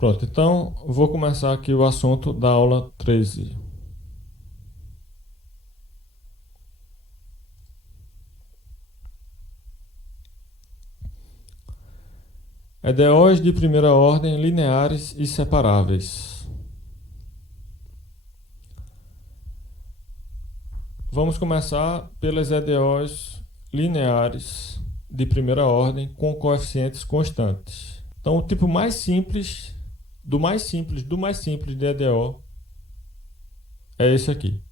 Pronto, então vou começar aqui o assunto da aula 13. EDOs de primeira ordem lineares e separáveis. Vamos começar pelas EDOs lineares de primeira ordem com coeficientes constantes. Então, o tipo mais simples de EDO é esse aqui.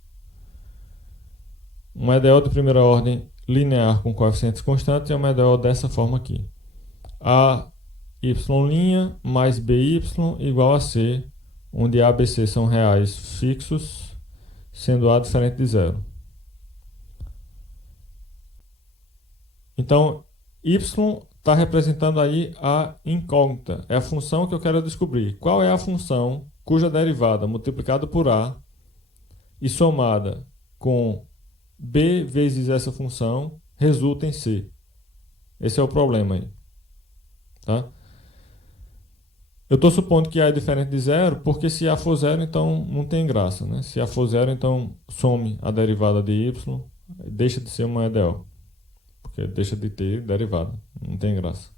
Uma EDO de primeira ordem linear com coeficientes constantes é uma EDO dessa forma aqui. A y' mais by igual a c, onde a e b c são reais fixos, sendo a diferente de zero. Então, y está representando aí a incógnita, é a função que eu quero descobrir. Qual é a função cuja derivada multiplicada por a e somada com b vezes essa função resulta em c? Esse é o problema aí. Tá? Eu estou supondo que a é diferente de zero, porque se a for zero, então não tem graça. Né? Se a for zero, então some a derivada de y, deixa de ser uma EDO. Porque deixa de ter derivada. Não tem graça.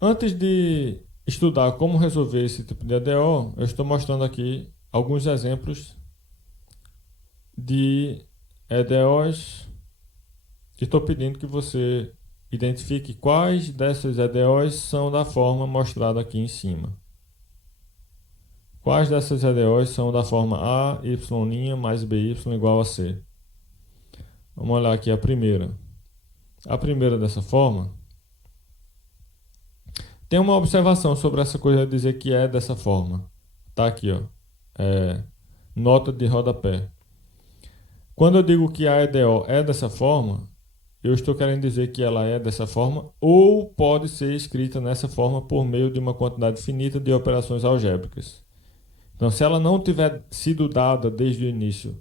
Antes de estudar como resolver esse tipo de EDO, eu estou mostrando aqui alguns exemplos de EDOs que estou pedindo que você identifique quais dessas EDOs são da forma mostrada aqui em cima. Quais dessas EDOs são da forma a y' mais by igual a c? Vamos olhar aqui a primeira. A primeira dessa forma tem uma observação sobre essa coisa de dizer que é dessa forma. Tá aqui, ó. Nota de rodapé. Quando eu digo que a EDO é dessa forma, eu estou querendo dizer que ela é dessa forma ou pode ser escrita nessa forma por meio de uma quantidade finita de operações algébricas. Então, se ela não tiver sido dada desde o início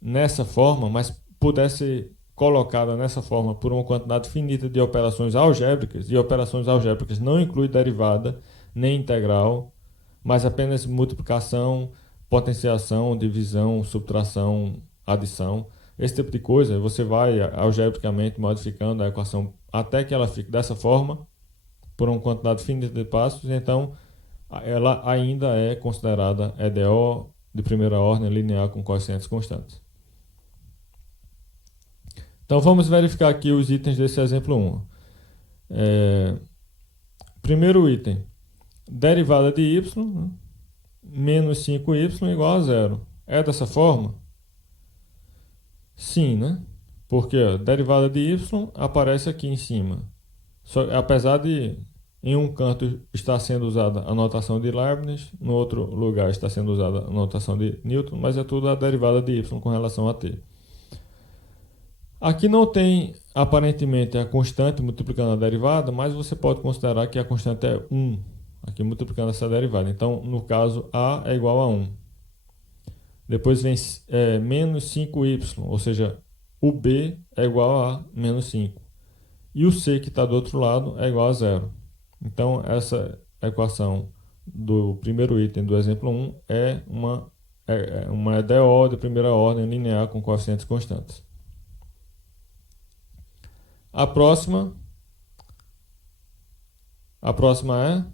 nessa forma, mas pudesse ser colocada nessa forma por uma quantidade finita de operações algébricas, e operações algébricas não inclui derivada nem integral, mas apenas multiplicação, potenciação, divisão, subtração, adição, esse tipo de coisa, você vai algebricamente modificando a equação até que ela fique dessa forma, por uma quantidade finita de passos, então ela ainda é considerada EDO de primeira ordem linear com coeficientes constantes. Então vamos verificar aqui os itens desse exemplo 1. Primeiro item, derivada de y, né? Menos 5y igual a zero. É dessa forma? Sim, né? Porque a derivada de y aparece aqui em cima. Apesar de em um canto está sendo usada a notação de Leibniz, no outro lugar está sendo usada a notação de Newton, mas é tudo a derivada de y com relação a t. Aqui não tem aparentemente a constante multiplicando a derivada, mas você pode considerar que a constante é 1, aqui multiplicando essa derivada. Então, no caso, a é igual a 1. Depois vem menos 5y, ou seja, o b é igual a menos 5. E o c, que está do outro lado, é igual a 0. Então, essa equação do primeiro item do exemplo 1 é uma EDO de primeira ordem linear com coeficientes constantes. A próxima é,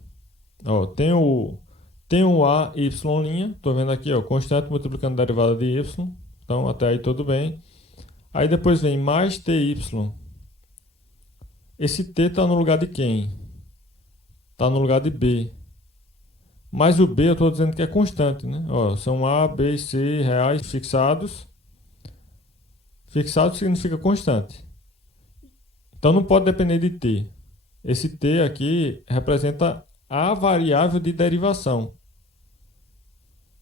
tem o a y', estou vendo aqui, constante multiplicando a derivada de y, então até aí tudo bem. Aí depois vem mais ty. Esse t está no lugar de quem? Está no lugar de b. Mas o b eu estou dizendo que é constante, né? São a, b e c reais fixados. Fixado significa constante. Então não pode depender de t. Esse t aqui representa a variável de derivação.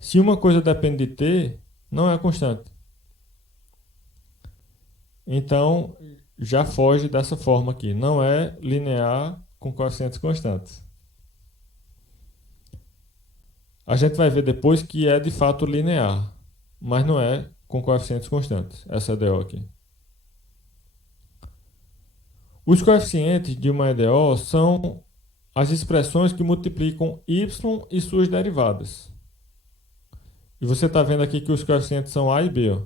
Se uma coisa depende de t, não é constante. Então já foge dessa forma aqui. Não é linear com coeficientes constantes. A gente vai ver depois que é de fato linear, mas não é com coeficientes constantes. Essa é a EDO aqui. Os coeficientes de uma EDO são as expressões que multiplicam y e suas derivadas. E você está vendo aqui que os coeficientes são A e B. Ó.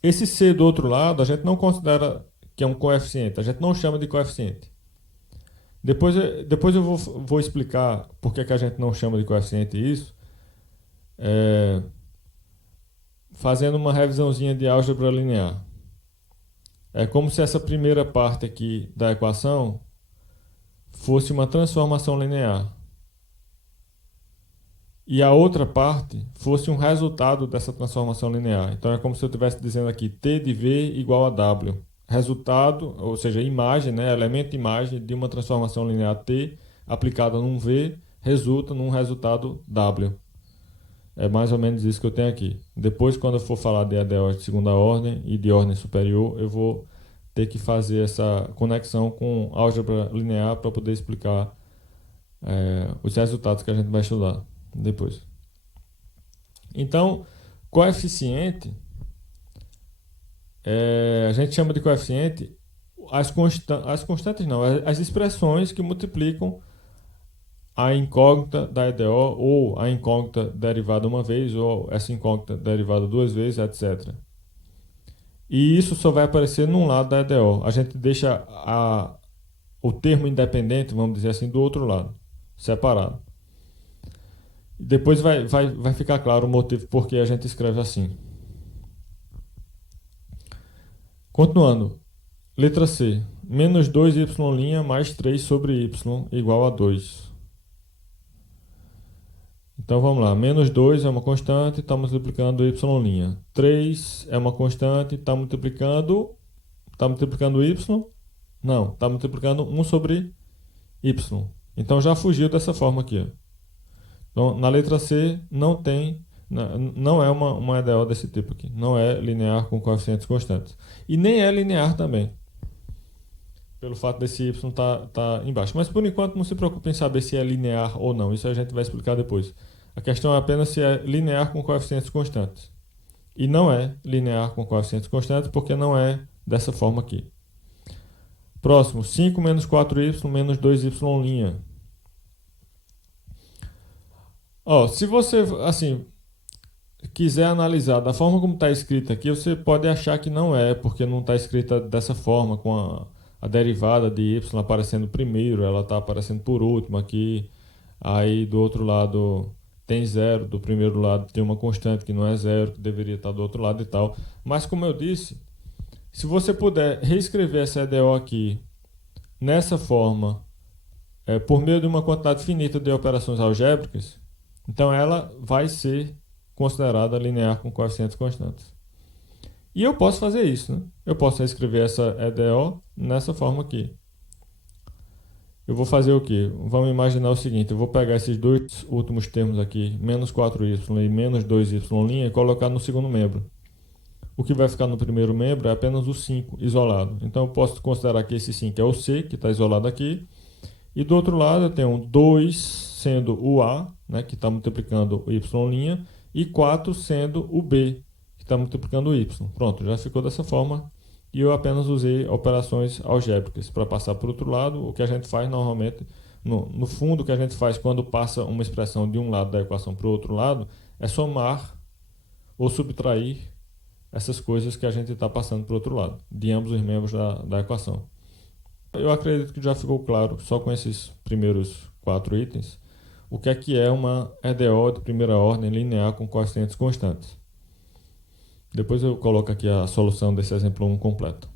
Esse C do outro lado, a gente não considera que é um coeficiente, a gente não chama de coeficiente. Depois eu vou explicar por que a gente não chama de coeficiente isso, fazendo uma revisãozinha de álgebra linear. É como se essa primeira parte aqui da equação fosse uma transformação linear. E a outra parte fosse um resultado dessa transformação linear. Então é como se eu estivesse dizendo aqui T de V igual a W. Resultado, ou seja, imagem, né, elemento imagem de uma transformação linear T aplicada num V resulta num resultado W. É mais ou menos isso que eu tenho aqui. Depois, quando eu for falar de EDO de segunda ordem e de ordem superior, eu vou ter que fazer essa conexão com álgebra linear para poder explicar os resultados que a gente vai estudar depois. Então, coeficiente, a gente chama de coeficiente as constantes não, as expressões que multiplicam a incógnita da EDO, ou a incógnita derivada uma vez, ou essa incógnita derivada duas vezes, etc. E isso só vai aparecer num lado da EDO. A gente deixa o termo independente, vamos dizer assim, do outro lado, separado. Depois vai ficar claro o motivo por que a gente escreve assim. Continuando. Letra C. Menos 2y' mais 3 sobre y igual a 2. Então vamos lá. Menos 2 é uma constante, está multiplicando y'. 3 é uma constante, está multiplicando y? Não, está multiplicando 1 sobre y. Então já fugiu dessa forma aqui. Ó. Então, na letra C não é uma EDO desse tipo aqui. Não é linear com coeficientes constantes. E nem é linear também. Pelo fato desse y tá embaixo. Mas por enquanto não se preocupe em saber se é linear ou não. Isso a gente vai explicar depois. A questão é apenas se é linear com coeficientes constantes. E não é linear com coeficientes constantes porque não é dessa forma aqui. Próximo, 5 menos 4y menos 2y'. Ó, se você assim quiser analisar da forma como está escrita aqui, você pode achar que não é, porque não está escrita dessa forma, com a derivada de y aparecendo primeiro, ela está aparecendo por último aqui. Aí do outro lado tem zero, do primeiro lado tem uma constante que não é zero, que deveria estar do outro lado e tal. Mas como eu disse, se você puder reescrever essa EDO aqui nessa forma, por meio de uma quantidade finita de operações algébricas, então ela vai ser considerada linear com coeficientes constantes. E eu posso fazer isso, né? Eu posso reescrever essa EDO nessa forma aqui. Eu vou fazer o quê? Vamos imaginar o seguinte, eu vou pegar esses dois últimos termos aqui, menos 4y e menos 2y', e colocar no segundo membro. O que vai ficar no primeiro membro é apenas o 5 isolado. Então eu posso considerar que esse 5 é o C, que está isolado aqui. E do outro lado eu tenho 2 sendo o A, né, que está multiplicando o y', e 4 sendo o B, que está multiplicando o y. Pronto, já ficou dessa forma. E eu apenas usei operações algébricas para passar para o outro lado. O que a gente faz normalmente, no fundo, o que a gente faz quando passa uma expressão de um lado da equação para o outro lado, é somar ou subtrair essas coisas que a gente está passando para o outro lado, de ambos os membros da equação. Eu acredito que já ficou claro, só com esses primeiros 4 itens, o que é uma EDO de primeira ordem linear com coeficientes constantes. Depois eu coloco aqui a solução desse exemplo 1 completo.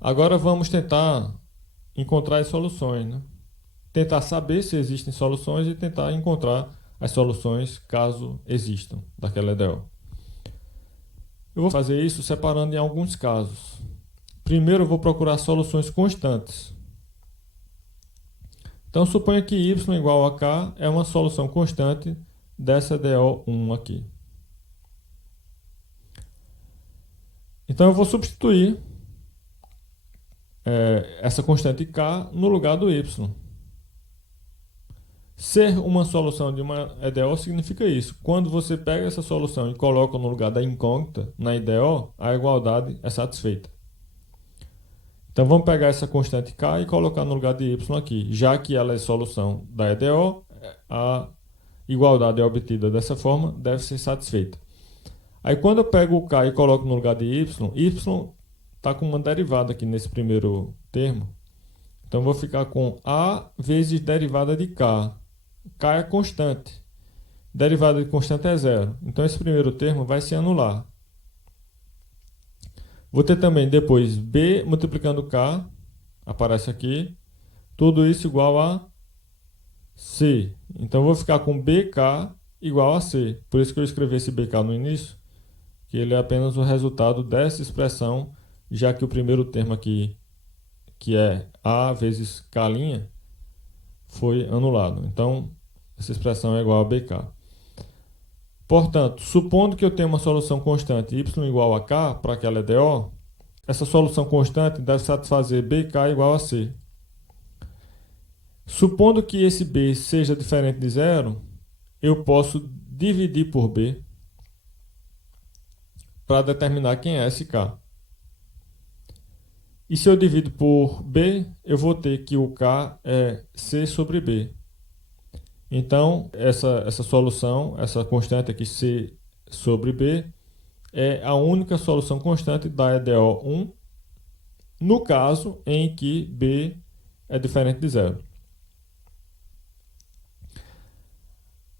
Agora vamos tentar encontrar as soluções, né? Tentar saber se existem soluções e tentar encontrar as soluções caso existam daquela EDO. Eu vou fazer isso separando em alguns casos. Primeiro eu vou procurar soluções constantes. Então suponha que y igual a k é uma solução constante dessa EDO1 aqui. Então eu vou substituir essa constante k no lugar do y. Ser uma solução de uma EDO significa isso. Quando você pega essa solução e coloca no lugar da incógnita na EDO, a igualdade é satisfeita. Então vamos pegar essa constante k e colocar no lugar de y aqui. Já que ela é solução da EDO, a igualdade obtida dessa forma deve ser satisfeita. Aí quando eu pego o k e coloco no lugar de y está com uma derivada aqui nesse primeiro termo. Então vou ficar com a vezes derivada de k. K é constante. Derivada de constante é zero. Então esse primeiro termo vai se anular. Vou ter também depois b multiplicando k, aparece aqui. Tudo isso igual a c. Então vou ficar com bk igual a c. Por isso que eu escrevi esse bk no início, que ele é apenas o resultado dessa expressão, já que o primeiro termo aqui, que é a vezes k', foi anulado. Então, essa expressão é igual a bk. Portanto, supondo que eu tenha uma solução constante y igual a k para aquela EDO, essa solução constante deve satisfazer bk igual a c. Supondo que esse b seja diferente de zero, eu posso dividir por b para determinar quem é esse k. E se eu divido por b, eu vou ter que o k é c sobre b. Então, essa solução, essa constante aqui, c sobre b, é a única solução constante da EDO 1, no caso em que b é diferente de zero.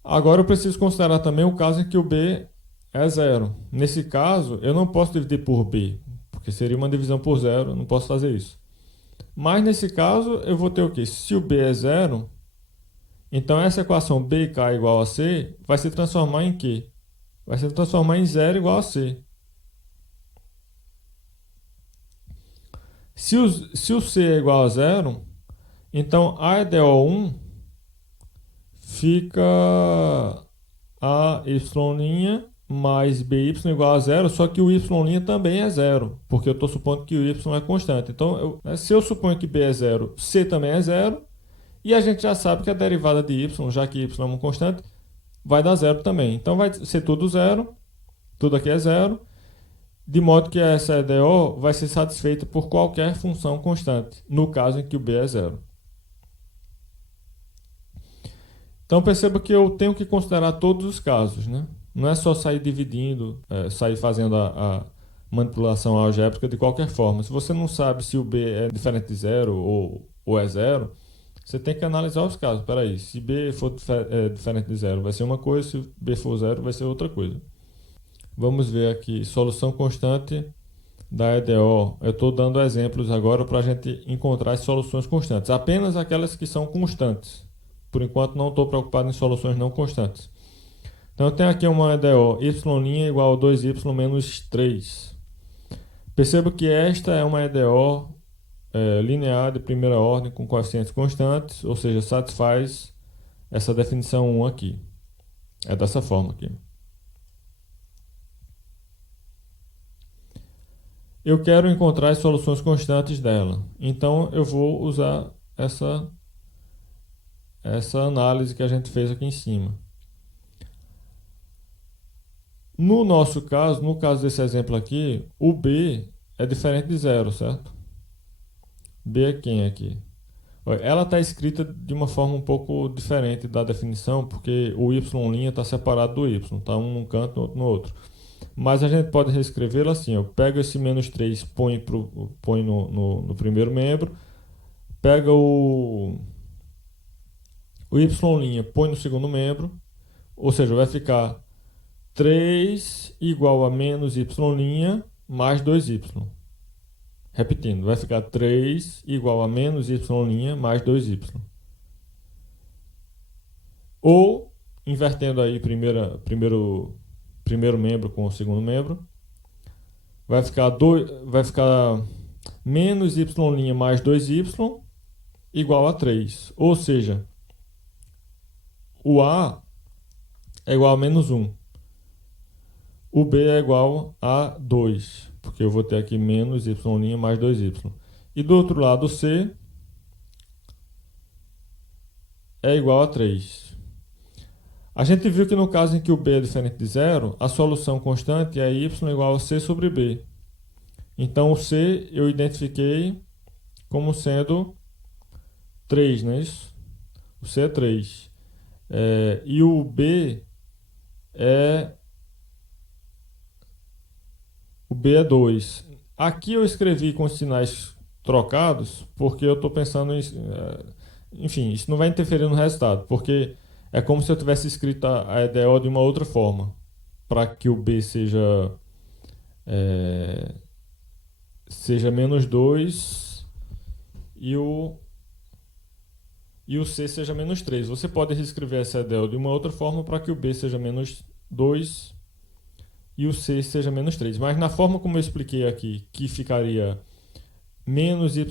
Agora eu preciso considerar também o caso em que o b é zero. Nesse caso, eu não posso dividir por b, porque seria uma divisão por zero, eu não posso fazer isso. Mas nesse caso, eu vou ter o quê? Se o b é zero, então essa equação bk igual a c vai se transformar em quê? Vai se transformar em zero igual a c. Se o c é igual a zero, então a EDO 1 fica a y' mais by igual a zero, só que o y' também é zero, porque eu estou supondo que o y é constante. Então, se eu suponho que b é zero, c também é zero, e a gente já sabe que a derivada de y, já que y é uma constante, vai dar zero também. Então vai ser tudo zero, tudo aqui é zero, de modo que essa EDO vai ser satisfeita por qualquer função constante, no caso em que o b é zero. Então perceba que eu tenho que considerar todos os casos, né? Não é só sair dividindo, sair fazendo a manipulação algébrica de qualquer forma. Se você não sabe se o b é diferente de zero ou é zero, você tem que analisar os casos. Espera aí, se b for diferente de zero, vai ser uma coisa, se b for zero, vai ser outra coisa. Vamos ver aqui, solução constante da EDO. Eu estou dando exemplos agora para a gente encontrar as soluções constantes. Apenas aquelas que são constantes. Por enquanto não estou preocupado em soluções não constantes. Então eu tenho aqui uma EDO y' igual a 2y menos 3. Perceba que esta é uma EDO linear de primeira ordem com coeficientes constantes, ou seja, satisfaz essa definição 1 aqui. É dessa forma aqui. Eu quero encontrar as soluções constantes dela. Então eu vou usar essa análise que a gente fez aqui em cima. No nosso caso, no caso desse exemplo aqui, o b é diferente de zero, certo? B é quem aqui? Ela está escrita de uma forma um pouco diferente da definição, porque o y' está separado do y, está um num canto, outro no outro. Mas a gente pode reescrevê-la assim, eu pego esse menos 3, põe no primeiro membro, pega o y', põe no segundo membro, ou seja, vai ficar 3 igual a menos y' mais 2y. Repetindo, vai ficar 3 igual a menos y' mais 2y. Ou, invertendo aí primeiro membro com o segundo membro, vai ficar menos y' mais 2y igual a 3. Ou seja, o A é igual a menos 1. O B é igual a 2, porque eu vou ter aqui menos y' mais 2y. E do outro lado, o C é igual a 3. A gente viu que no caso em que o B é diferente de zero, a solução constante é y igual a C sobre B. Então, o C eu identifiquei como sendo 3, não é isso? O C é 3. E o B é 2. Aqui eu escrevi com sinais trocados, porque eu estou pensando em. Enfim, isso não vai interferir no resultado, porque é como se eu tivesse escrito a EDO de uma outra forma, para que o B seja menos 2 e o C seja menos 3. Você pode reescrever essa EDO de uma outra forma para que o B seja menos 2 e o C seja menos 3. Mas na forma como eu expliquei aqui, que ficaria menos y'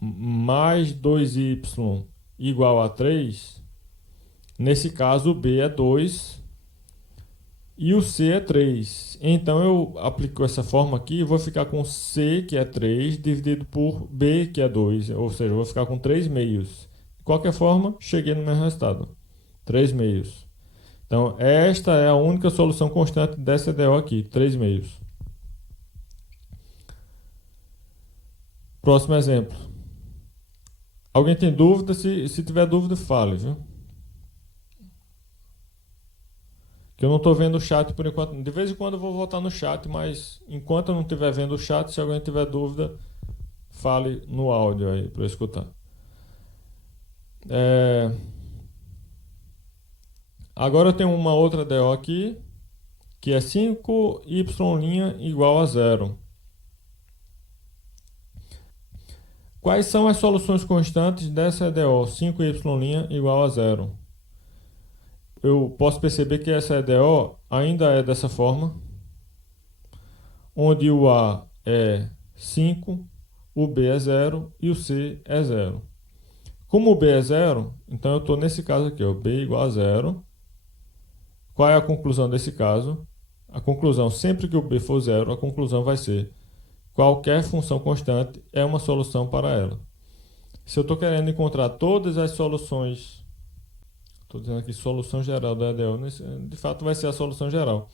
mais 2y igual a 3, nesse caso o B é 2 e o C é 3. Então eu aplico essa forma aqui e vou ficar com C, que é 3, dividido por B, que é 2. Ou seja, eu vou ficar com 3 meios. De qualquer forma, cheguei no mesmo resultado. 3 meios. Então, esta é a única solução constante dessa EDO aqui, 3 meios. Próximo exemplo. Alguém tem dúvida? Se tiver dúvida, fale, viu? Que eu não estou vendo o chat por enquanto. De vez em quando eu vou voltar no chat, mas enquanto eu não estiver vendo o chat, se alguém tiver dúvida, fale no áudio aí para eu escutar. Agora eu tenho uma outra DO aqui, que é 5y' igual a 0. Quais são as soluções constantes dessa EDO 5y' igual a 0? Eu posso perceber que essa EDO ainda é dessa forma, onde o A é 5, o B é 0 e o C é 0. Como o B é 0, então eu estou nesse caso aqui, ó, B igual a 0. Qual é a conclusão desse caso? A conclusão, sempre que o B for 0, a conclusão vai ser qualquer função constante é uma solução para ela. Se eu estou querendo encontrar todas as soluções, estou dizendo aqui solução geral da EDO, de fato vai ser a solução geral.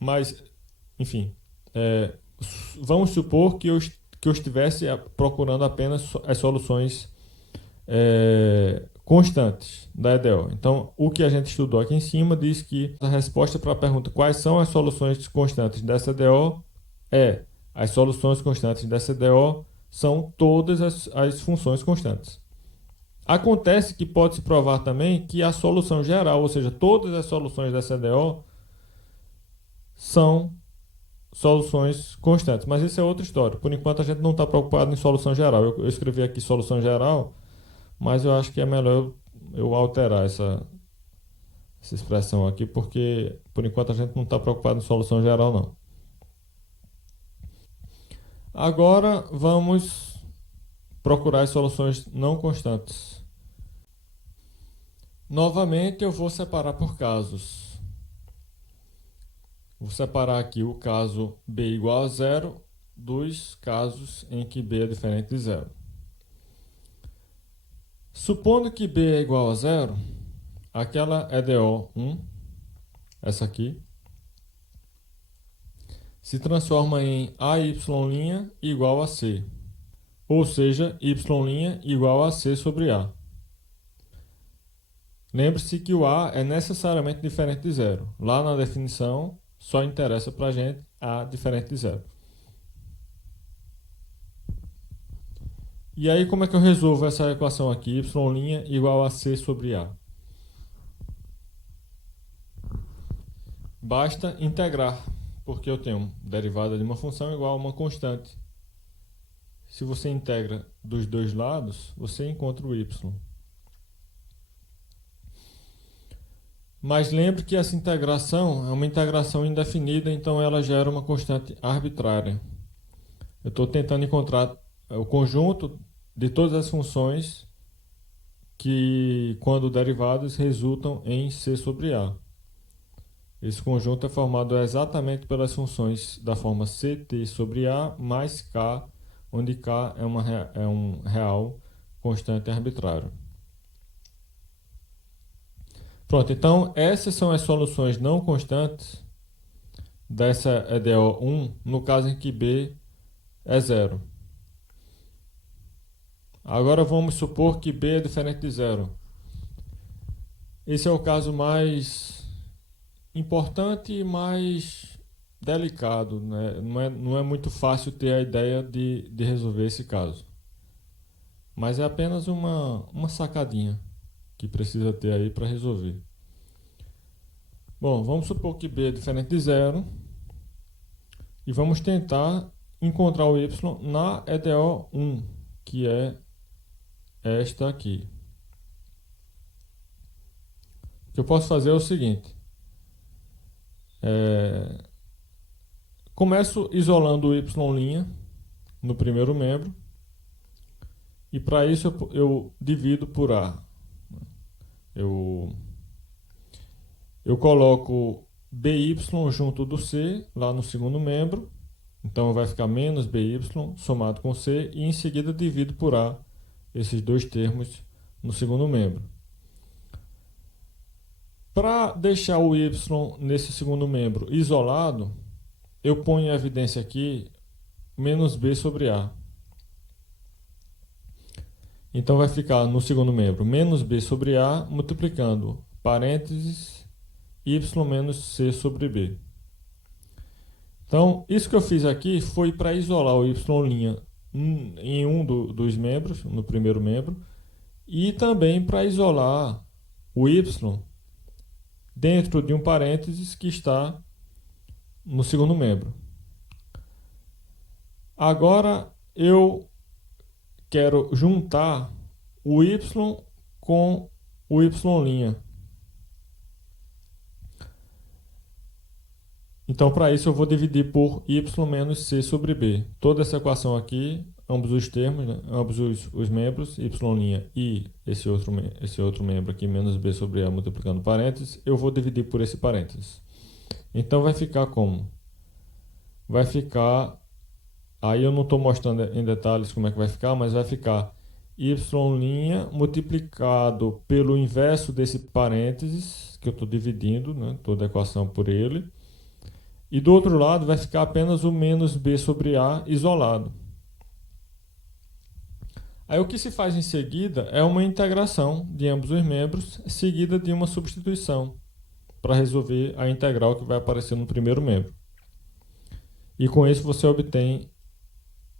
Mas, enfim, vamos supor que eu estivesse procurando apenas as soluções constantes da EDO. Então, o que a gente estudou aqui em cima diz que a resposta para a pergunta quais são as soluções constantes dessa EDO é as soluções constantes dessa EDO são todas as funções constantes. Acontece que pode-se provar também que a solução geral, ou seja, todas as soluções dessa EDO são soluções constantes, mas isso é outra história. Por enquanto a gente não está preocupado em solução geral. Eu escrevi aqui solução geral, mas eu acho que é melhor eu alterar essa expressão aqui, porque por enquanto a gente não está preocupado em solução geral, não. Agora vamos procurar as soluções não constantes. Novamente eu vou separar por casos. Vou separar aqui o caso B igual a 0 dos casos em que B é diferente de 0. Supondo que B é igual a 0, aquela EDO 1, essa aqui, se transforma em AY' igual a C, ou seja, Y' igual a C sobre A. Lembre-se que o A é necessariamente diferente de 0. Lá na definição, só interessa para a gente A diferente de 0. E aí, como é que eu resolvo essa equação aqui? Y' igual a C sobre A. Basta integrar, porque eu tenho derivada de uma função igual a uma constante. Se você integra dos dois lados, você encontra o y. Mas lembre que essa integração é uma integração indefinida, então ela gera uma constante arbitrária. Eu estou tentando encontrar o conjunto de todas as funções que, quando derivadas, resultam em C sobre A. Esse conjunto é formado exatamente pelas funções da forma Ct sobre A mais K, onde K é um real constante arbitrário. Pronto, então essas são as soluções não constantes dessa EDO 1, no caso em que B é zero. Agora vamos supor que b é diferente de zero. Esse é o caso mais importante e mais delicado, né? Não é muito fácil ter a ideia de resolver esse caso. Mas é apenas uma sacadinha que precisa ter aí para resolver. Bom, vamos supor que b é diferente de zero e vamos tentar encontrar o y na EDO 1, que é esta aqui. O que eu posso fazer é o seguinte. Começo isolando o y' no primeiro membro. E para isso eu divido por A. Eu coloco BY junto do C lá no segundo membro. Então vai ficar menos BY somado com C. E em seguida divido por A esses dois termos no segundo membro. Para deixar o y nesse segundo membro isolado, eu ponho em evidência aqui menos b sobre a. Então vai ficar no segundo membro menos b sobre a multiplicando parênteses y menos c sobre b. Então, isso que eu fiz aqui foi para isolar o y' em um dos membros, no primeiro membro, e também para isolar o y dentro de um parênteses que está no segundo membro. Agora eu quero juntar o y com o y'. Então, para isso, eu vou dividir por y menos c sobre b. Toda essa equação aqui, ambos os termos, né? Ambos os membros, y' e esse outro membro aqui, menos b sobre a multiplicando parênteses, eu vou dividir por esse parênteses. Então, vai ficar como? Vai ficar... Aí eu não estou mostrando em detalhes como é que vai ficar, mas vai ficar y' multiplicado pelo inverso desse parênteses, que eu estou dividindo, né? Toda a equação por ele. E do outro lado vai ficar apenas o menos b sobre a isolado. Aí o que se faz em seguida é uma integração de ambos os membros, seguida de uma substituição, para resolver a integral que vai aparecer no primeiro membro. E com isso você obtém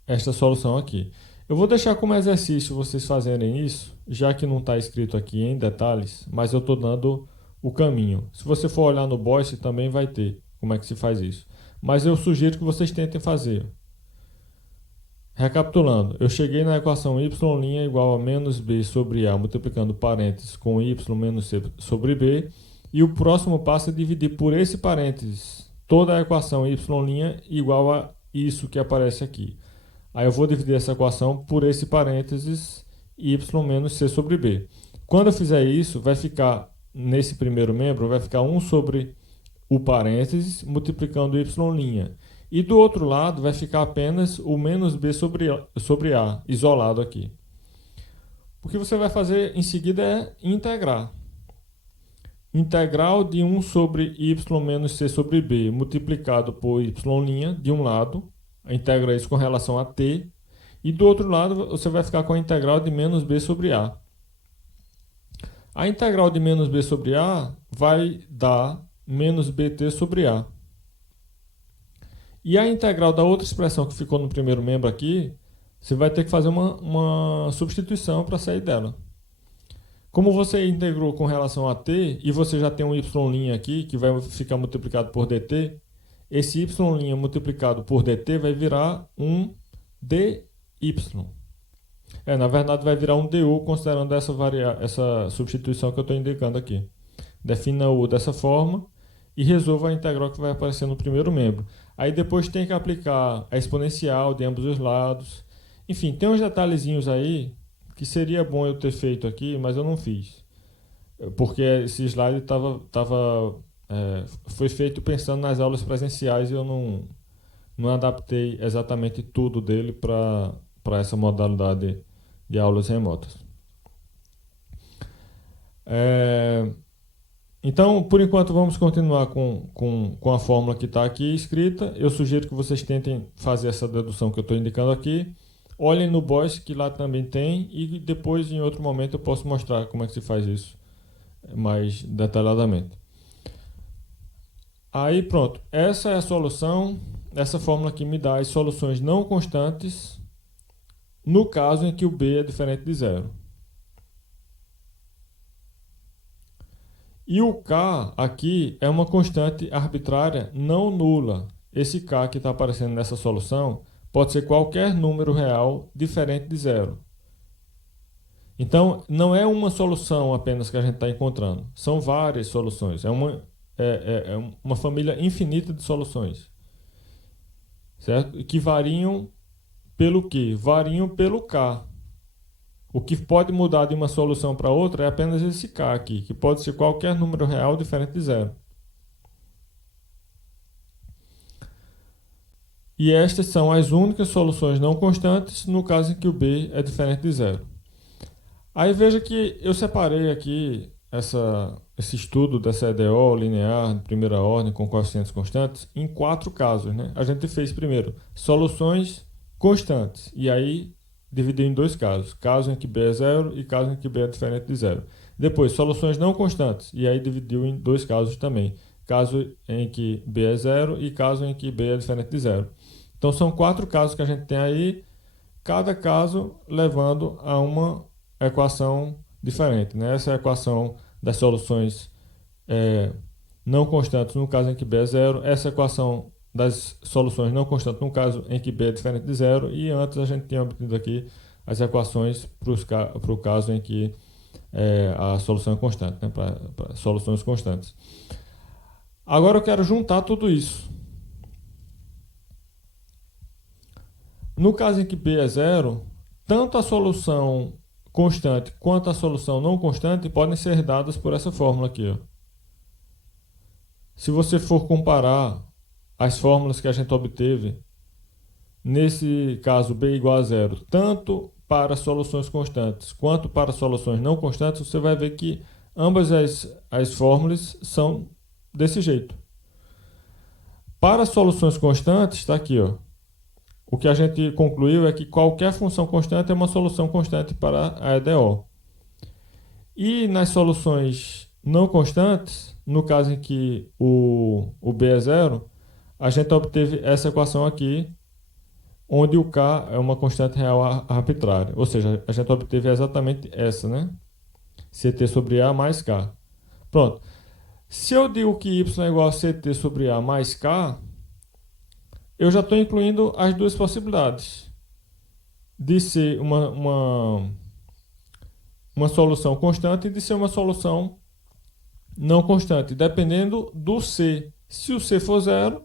esta solução aqui. Eu vou deixar como exercício vocês fazerem isso, já que não está escrito aqui em detalhes, mas eu estou dando o caminho. Se você for olhar no Boyce, também vai ter como é que se faz isso. Mas eu sugiro que vocês tentem fazer. Recapitulando, eu cheguei na equação y' igual a menos b sobre a, multiplicando parênteses com y menos c sobre b, e o próximo passo é dividir por esse parênteses toda a equação y' igual a isso que aparece aqui. Aí eu vou dividir essa equação por esse parênteses y menos c sobre b. Quando eu fizer isso, vai ficar, nesse primeiro membro, vai ficar 1 sobre o parênteses multiplicando y'. E do outro lado vai ficar apenas o menos b sobre a, isolado aqui. O que você vai fazer em seguida é integrar. Integral de 1 sobre y menos c sobre b multiplicado por y' de um lado, integra isso com relação a t, e do outro lado você vai ficar com a integral de menos b sobre a. A integral de menos b sobre a vai dar menos bt sobre a. E a integral da outra expressão que ficou no primeiro membro aqui, você vai ter que fazer uma substituição para sair dela. Como você integrou com relação a t, e você já tem um y' aqui, que vai ficar multiplicado por dt, esse y' multiplicado por dt vai virar um dy. Na verdade vai virar um du, considerando essa substituição que eu estou indicando aqui. Defina u dessa forma e resolva a integral que vai aparecer no primeiro membro. Aí depois tem que aplicar a exponencial de ambos os lados. Enfim, tem uns detalhezinhos aí que seria bom eu ter feito aqui, mas eu não fiz. Porque esse slide foi feito pensando nas aulas presenciais e eu não adaptei exatamente tudo dele para essa modalidade de aulas remotas. Então, por enquanto, vamos continuar com a fórmula que está aqui escrita. Eu sugiro que vocês tentem fazer essa dedução que eu estou indicando aqui. Olhem no BOIS, que lá também tem, e depois, em outro momento, eu posso mostrar como é que se faz isso mais detalhadamente. Aí, pronto. Essa é a solução. Essa fórmula aqui me dá as soluções não constantes no caso em que o B é diferente de zero. E o K aqui é uma constante arbitrária não nula. Esse K que está aparecendo nessa solução pode ser qualquer número real diferente de zero. Então, não é uma solução apenas que a gente está encontrando. São várias soluções. É uma família infinita de soluções. Certo? E que variam pelo quê? Variam pelo K. O que pode mudar de uma solução para outra é apenas esse K aqui, que pode ser qualquer número real diferente de zero. E estas são as únicas soluções não constantes no caso em que o B é diferente de zero. Aí veja que eu separei aqui esse estudo dessa EDO linear de primeira ordem com coeficientes constantes em 4 casos, né? A gente fez primeiro soluções constantes, e aí dividiu em 2 casos, caso em que B é zero e caso em que B é diferente de zero. Depois, soluções não constantes, e aí dividiu em 2 casos também, caso em que B é zero e caso em que B é diferente de zero. Então são 4 casos que a gente tem aí, cada caso levando a uma equação diferente, né? Essa é a equação das soluções não constantes no caso em que B é zero, essa equação das soluções não constantes no caso em que B é diferente de zero, e antes a gente tinha obtido aqui as equações para o caso em que a solução é constante, né? Para soluções constantes. Agora eu quero juntar tudo isso. No caso em que B é zero, tanto a solução constante quanto a solução não constante podem ser dadas por essa fórmula aqui, ó. Se você for comparar as fórmulas que a gente obteve, nesse caso B igual a zero, tanto para soluções constantes quanto para soluções não constantes, você vai ver que ambas as fórmulas são desse jeito. Para soluções constantes, está aqui, ó. O que a gente concluiu é que qualquer função constante é uma solução constante para a EDO. E nas soluções não constantes, no caso em que o B é zero, a gente obteve essa equação aqui, onde o K é uma constante real arbitrária. Ou seja, a gente obteve exatamente essa, né? CT sobre A mais K. Pronto. Se eu digo que Y é igual a CT sobre A mais K, eu já estou incluindo as duas possibilidades de ser uma solução constante e de ser uma solução não constante, dependendo do C. Se o C for zero,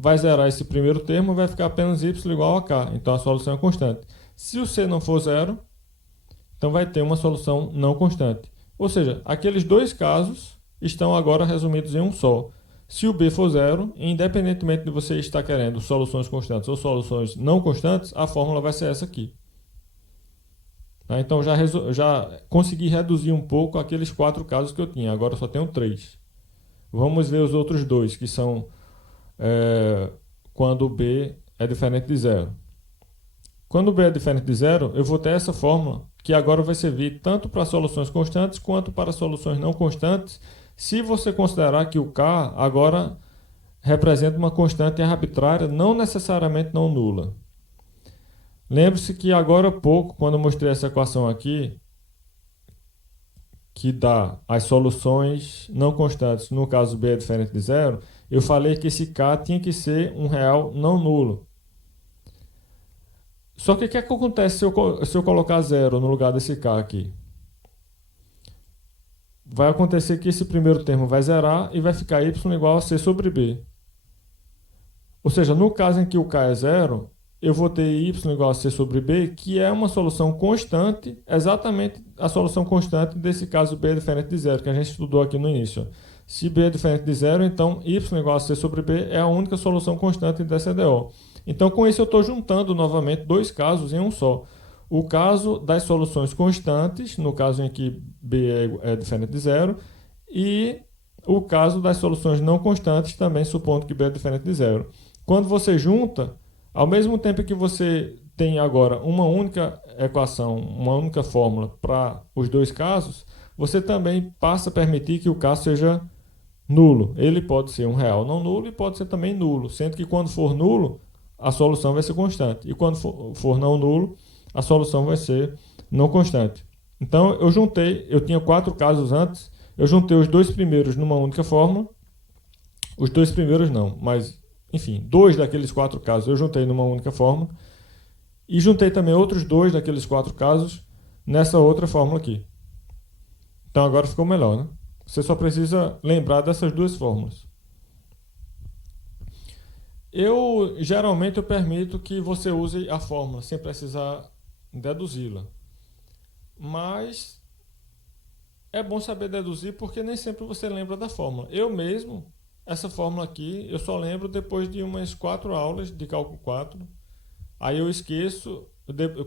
vai zerar esse primeiro termo, vai ficar apenas y igual a k. Então a solução é constante. Se o C não for zero, então vai ter uma solução não constante. Ou seja, aqueles dois casos estão agora resumidos em um só. Se o B for zero, independentemente de você estar querendo soluções constantes ou soluções não constantes, a fórmula vai ser essa aqui. Tá? Então já consegui reduzir um pouco aqueles 4 casos que eu tinha, agora só tenho 3. Vamos ver os outros 2, que são quando o B é diferente de zero. Quando o B é diferente de zero, eu vou ter essa fórmula, que agora vai servir tanto para soluções constantes quanto para soluções não constantes, se você considerar que o K agora representa uma constante arbitrária, não necessariamente não nula. Lembre-se que agora há pouco, quando eu mostrei essa equação aqui, que dá as soluções não constantes, no caso B é diferente de zero, eu falei que esse K tinha que ser um real não nulo. Só que o que acontece se eu colocar zero no lugar desse K aqui? Vai acontecer que esse primeiro termo vai zerar e vai ficar y igual a c sobre b. Ou seja, no caso em que o k é zero, eu vou ter y igual a c sobre b, que é uma solução constante, exatamente a solução constante desse caso b é diferente de zero, que a gente estudou aqui no início. Se b é diferente de zero, então y igual a c sobre b é a única solução constante dessa EDO. Então, com isso, eu estou juntando novamente 2 casos em um só. O caso das soluções constantes, no caso em que b é diferente de zero, E o caso das soluções não constantes, também supondo que B é diferente de zero. Quando você junta, ao mesmo tempo que você tem agora uma única equação, uma única fórmula para os dois casos, você também passa a permitir que o caso seja nulo. Ele pode ser um real não nulo e pode ser também nulo, sendo que quando for nulo, a solução vai ser constante. E quando for não nulo, a solução vai ser não constante. Então eu tinha 4 casos antes, eu juntei os dois primeiros numa única fórmula. Os dois primeiros não, mas enfim, 2 daqueles 4 casos eu juntei numa única fórmula. E juntei também outros 2 daqueles 4 casos nessa outra fórmula aqui. Então agora ficou melhor, né? Você só precisa lembrar dessas duas fórmulas. Geralmente eu permito que você use a fórmula sem precisar deduzi-la. Mas é bom saber deduzir porque nem sempre você lembra da fórmula. Eu mesmo, essa fórmula aqui, eu só lembro depois de umas 4 aulas de cálculo 4. Aí eu esqueço,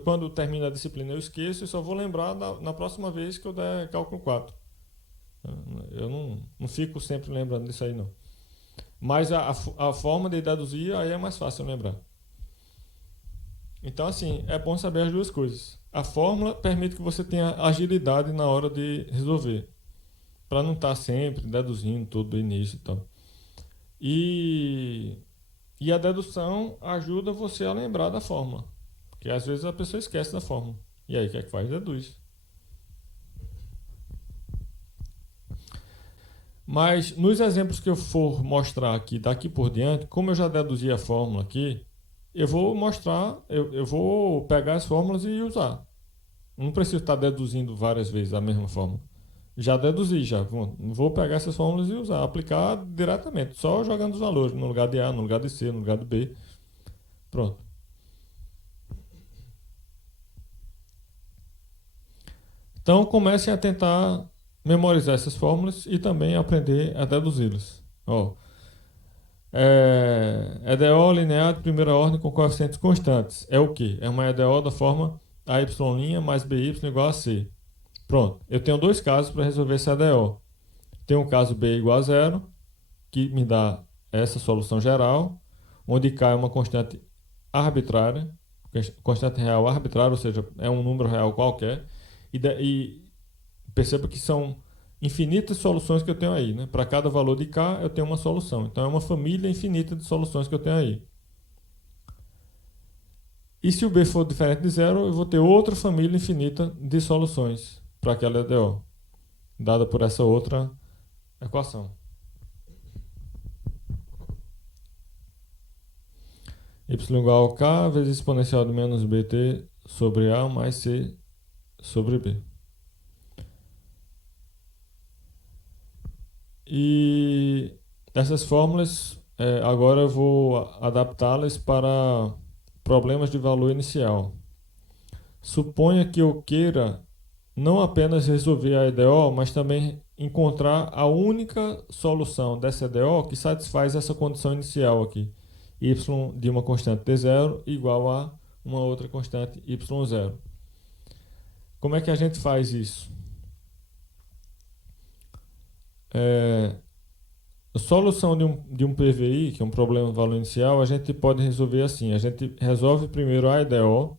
quando termina a disciplina eu esqueço e só vou lembrar na próxima vez que eu der cálculo 4. Eu não fico sempre lembrando disso aí não. Mas a forma de deduzir aí é mais fácil lembrar. Então assim, é bom saber as duas coisas. A fórmula permite que você tenha agilidade na hora de resolver, para não estar sempre deduzindo tudo do início e tal. E a dedução ajuda você a lembrar da fórmula, porque às vezes a pessoa esquece da fórmula. E aí o que é que faz? Deduz. Mas nos exemplos que eu for mostrar aqui daqui por diante, como eu já deduzi a fórmula aqui, eu vou mostrar, eu vou pegar as fórmulas e usar. Não preciso estar deduzindo várias vezes a mesma fórmula. Já deduzi, já. Vou pegar essas fórmulas e usar, aplicar diretamente, só jogando os valores no lugar de A, no lugar de C, no lugar de B. Pronto. Então comecem a tentar memorizar essas fórmulas e também aprender a deduzi-las. EDO linear de primeira ordem com coeficientes constantes. É o quê? É uma EDO da forma AY' mais BY igual a C. Pronto. Eu tenho 2 casos para resolver essa EDO. Tem um caso B igual a zero, que me dá essa solução geral, onde K é uma constante arbitrária, constante real arbitrária, ou seja, é um número real qualquer. E perceba que são infinitas soluções que eu tenho aí, né? Para cada valor de K eu tenho uma solução. Então é uma família infinita de soluções que eu tenho aí. E se o B for diferente de zero, eu vou ter outra família infinita de soluções para aquela EDO, dada por essa outra equação. Y igual a K vezes exponencial de menos BT sobre A mais C sobre B. E essas fórmulas, agora eu vou adaptá-las para problemas de valor inicial. Suponha que eu queira não apenas resolver a EDO, mas também encontrar a única solução dessa EDO que satisfaz essa condição inicial aqui. Y de uma constante t0 igual a uma outra constante y0. Como é que a gente faz isso? A solução de um PVI, que é um problema de valor inicial, a gente pode resolver assim. A gente resolve primeiro a EDO,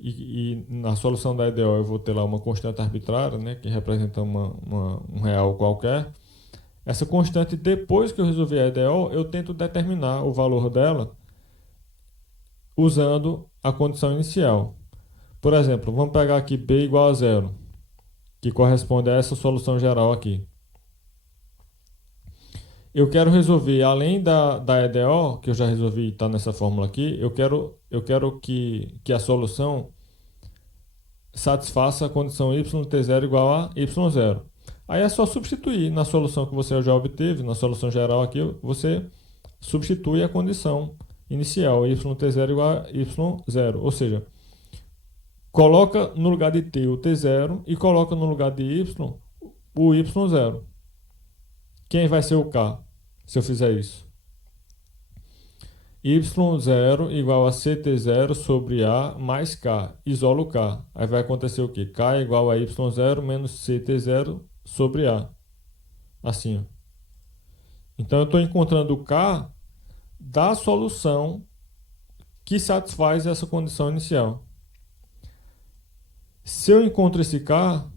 e na solução da EDO eu vou ter lá uma constante arbitrária, né, que representa um real qualquer. Essa constante, depois que eu resolver a EDO, eu tento determinar o valor dela usando a condição inicial. Por exemplo, vamos pegar aqui B igual a zero, que corresponde a essa solução geral aqui. Eu quero resolver, além da EDO, que eu já resolvi, está nessa fórmula aqui, eu quero que a solução satisfaça a condição yt0 igual a y0. Aí é só substituir na solução que você já obteve, na solução geral aqui, você substitui a condição inicial, yt0 igual a y0. Ou seja, coloca no lugar de t o t0 e coloca no lugar de y o y0. Quem vai ser o k se eu fizer isso? y0 igual a ct0 sobre a mais k, isolo k. Aí vai acontecer o quê? K igual a y0 menos ct0 sobre a. Assim, ó. Então eu estou encontrando o K da solução que satisfaz essa condição inicial. Se eu encontro esse K,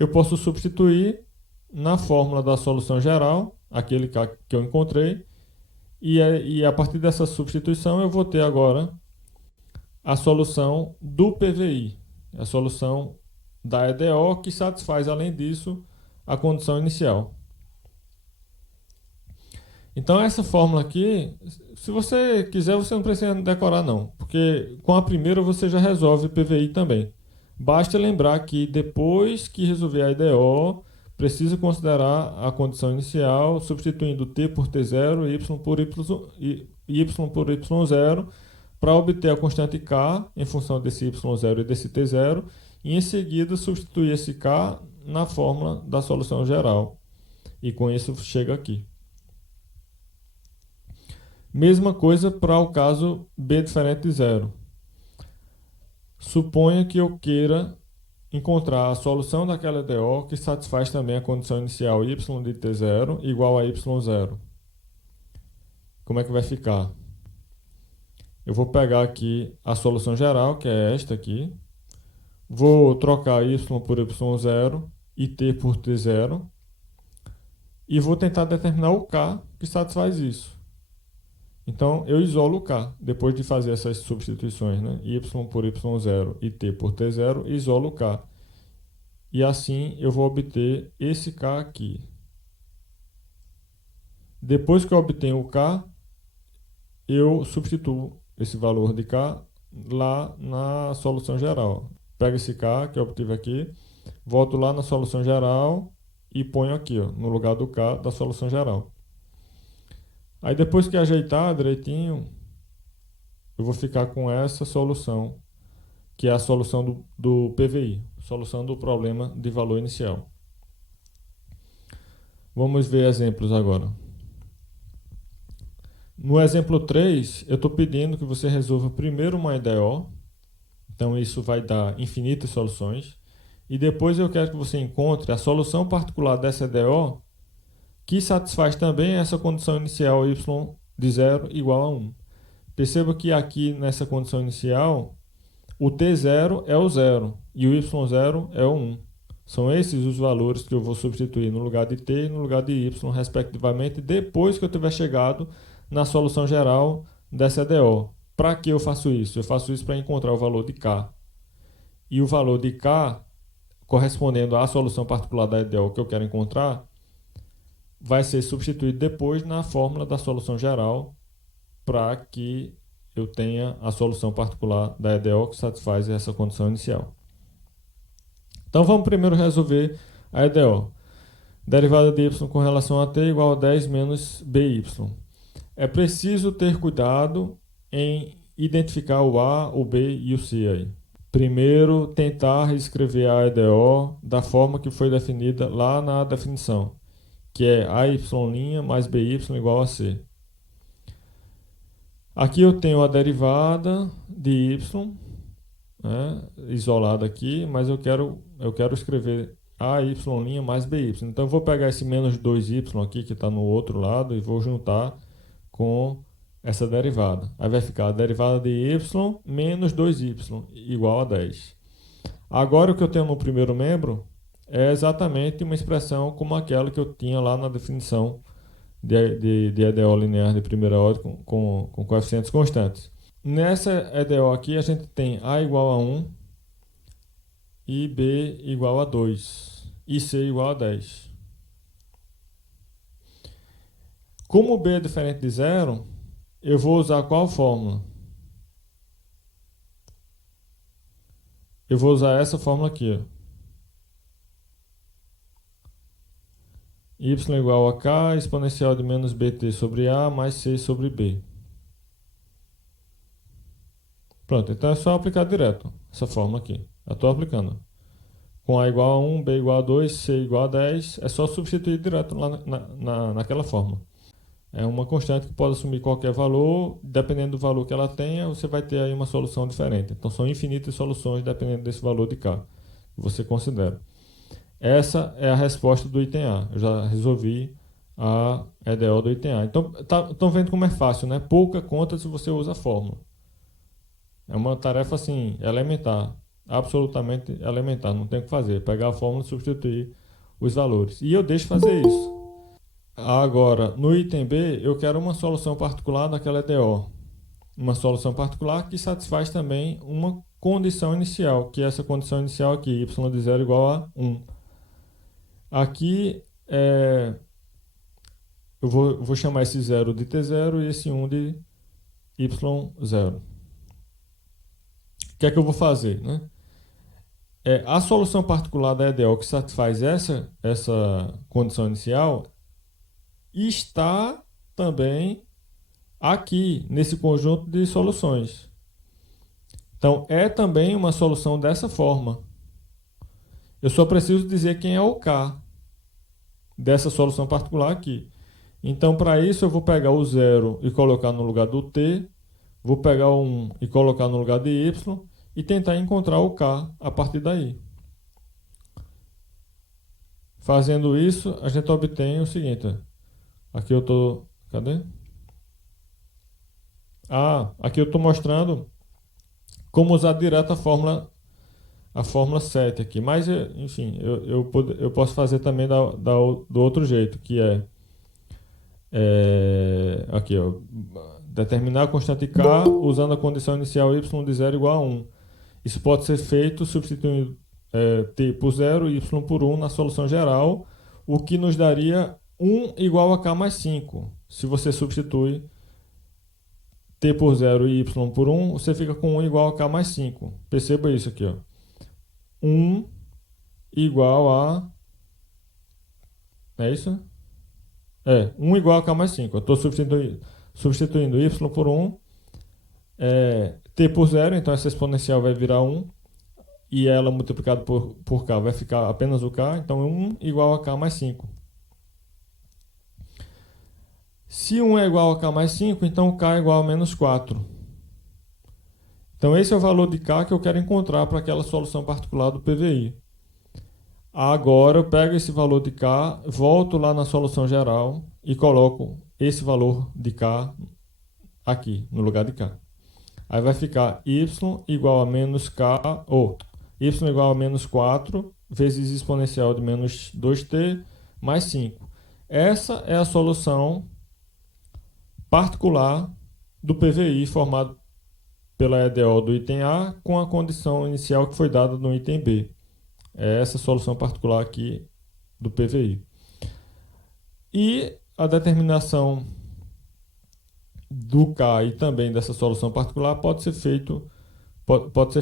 eu posso substituir na fórmula da solução geral, aquele K que eu encontrei, e a partir dessa substituição eu vou ter agora a solução do PVI, a solução da EDO que satisfaz, além disso, a condição inicial. Então essa fórmula aqui, se você quiser, você não precisa decorar não, porque com a primeira você já resolve PVI também. Basta lembrar que depois que resolver a EDO, precisa considerar a condição inicial, substituindo t por t0 e y por y0, para obter a constante k em função desse y0 e desse t0, e em seguida substituir esse k na fórmula da solução geral. E com isso chega aqui. Mesma coisa para o caso b diferente de zero. Suponha que eu queira encontrar a solução daquela EDO que satisfaz também a condição inicial y de t0 igual a y0. Como é que vai ficar? Eu vou pegar aqui a solução geral, que é esta aqui. Vou trocar y por y0 e t por t0. E vou tentar determinar o k que satisfaz isso. Então, eu isolo o k, depois de fazer essas substituições, né? Y por y0 e t por t0, isolo o k. E assim eu vou obter esse k aqui. Depois que eu obtenho o k, eu substituo esse valor de k lá na solução geral. Pego esse k que eu obtive aqui, volto lá na solução geral e ponho aqui, ó, no lugar do k da solução geral. Aí depois que ajeitar direitinho, eu vou ficar com essa solução, que é a solução do PVI, solução do problema de valor inicial. Vamos ver exemplos agora. No exemplo 3, eu estou pedindo que você resolva primeiro uma EDO, então isso vai dar infinitas soluções, e depois eu quero que você encontre a solução particular dessa EDO que satisfaz também essa condição inicial y de 0 igual a 1. Perceba que aqui nessa condição inicial, o t0 é o 0 e o y0 é o 1. São esses os valores que eu vou substituir no lugar de t e no lugar de y, respectivamente, depois que eu tiver chegado na solução geral dessa EDO. Para que eu faço isso? Eu faço isso para encontrar o valor de k. E o valor de k, correspondendo à solução particular da EDO que eu quero encontrar, vai ser substituído depois na fórmula da solução geral para que eu tenha a solução particular da EDO que satisfaz essa condição inicial. Então vamos primeiro resolver a EDO. Derivada de y com relação a t igual a 10 menos by. É preciso ter cuidado em identificar o a, o b e o c aí. Primeiro, tentar escrever a EDO da forma que foi definida lá na definição, que é AY' mais BY igual a C. Aqui eu tenho a derivada de Y, né, isolada aqui, mas eu quero escrever AY' mais BY. Então eu vou pegar esse menos 2Y aqui, que está no outro lado, e vou juntar com essa derivada. Aí vai ficar a derivada de Y menos 2Y igual a 10. Agora o que eu tenho no primeiro membro é exatamente uma expressão como aquela que eu tinha lá na definição de EDO linear de primeira ordem com coeficientes constantes. Nessa EDO aqui a gente tem A igual a 1 e B igual a 2 e C igual a 10. Como B é diferente de zero, eu vou usar qual fórmula? Eu vou usar essa fórmula aqui, ó. Y igual a k, exponencial de menos bt sobre a, mais c sobre b. Pronto, então é só aplicar direto essa fórmula aqui. Eu estou aplicando. Com a igual a 1, b igual a 2, c igual a 10, é só substituir direto lá naquela fórmula. É uma constante que pode assumir qualquer valor, dependendo do valor que ela tenha, você vai ter aí uma solução diferente. Então são infinitas soluções dependendo desse valor de k que você considera. Essa é a resposta do item A. Eu já resolvi a EDO do item A. Então, estão vendo como é fácil, né? Pouca conta se você usa a fórmula. É uma tarefa assim, elementar. Absolutamente elementar. Não tem o que fazer. Pegar a fórmula e substituir os valores. E eu deixo fazer isso. Agora, no item B, eu quero uma solução particular daquela EDO. Uma solução particular que satisfaz também uma condição inicial, que é essa condição inicial aqui, y de 0 igual a 1. Aqui, eu vou chamar esse 0 de t0 e esse 1 de y0. O que é que eu vou fazer, né? A solução particular da EDO que satisfaz essa condição inicial está também aqui, nesse conjunto de soluções. Então, é também uma solução dessa forma. Eu só preciso dizer quem é o K dessa solução particular aqui. Então, para isso, eu vou pegar o 0 e colocar no lugar do T, vou pegar o 1 e colocar no lugar de Y e tentar encontrar o K a partir daí. Fazendo isso, a gente obtém o seguinte. Aqui eu estou... Cadê? Aqui eu estou mostrando como usar direto a fórmula 7 aqui. Mas, enfim, eu posso fazer também do outro jeito, que aqui, ó, determinar a constante K usando a condição inicial y de 0 igual a 1. Isso pode ser feito substituindo t por 0 e y por 1 na solução geral, o que nos daria 1 igual a k mais 5. Se você substitui t por 0 e y por 1, você fica com 1 igual a k mais 5. Perceba isso aqui, ó. 1 igual a... É isso? 1 igual a k mais 5. Eu estou substituindo y por 1, t por 0, então essa exponencial vai virar 1, e ela multiplicada por k vai ficar apenas o k, então 1 igual a k mais 5. Se 1 é igual a k mais 5, então k é igual a menos 4. Então esse é o valor de k que eu quero encontrar para aquela solução particular do PVI. Agora eu pego esse valor de k, volto lá na solução geral e coloco esse valor de k aqui, no lugar de k. Aí vai ficar y igual a menos k, ou y igual a menos 4 vezes exponencial de menos 2t mais 5. Essa é a solução particular do PVI formado pela EDO do item A com a condição inicial que foi dada no item B. É essa solução particular aqui do PVI. E a determinação do K e também dessa solução particular pode ser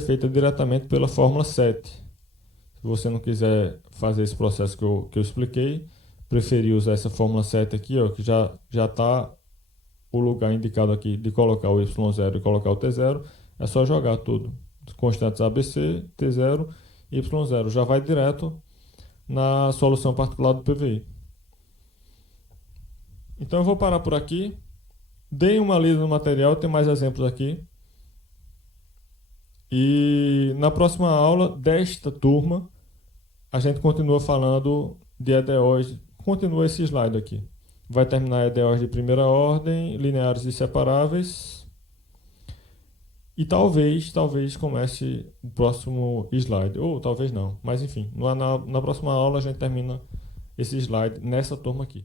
feita diretamente pela fórmula 7. Se você não quiser fazer esse processo que eu expliquei, preferir usar essa fórmula 7 aqui, ó, que já está o lugar indicado aqui de colocar o y0 e colocar o t0, é só jogar tudo. Constantes ABC, t0 e y0. Já vai direto na solução particular do PVI. Então eu vou parar por aqui. Deem uma lida no material, tem mais exemplos aqui. E na próxima aula desta turma, a gente continua falando de EDOs. Continua esse slide aqui. Vai terminar EDOs de primeira ordem, lineares e separáveis. E talvez comece o próximo slide. Ou talvez não, mas enfim. Na próxima aula a gente termina esse slide nessa turma aqui.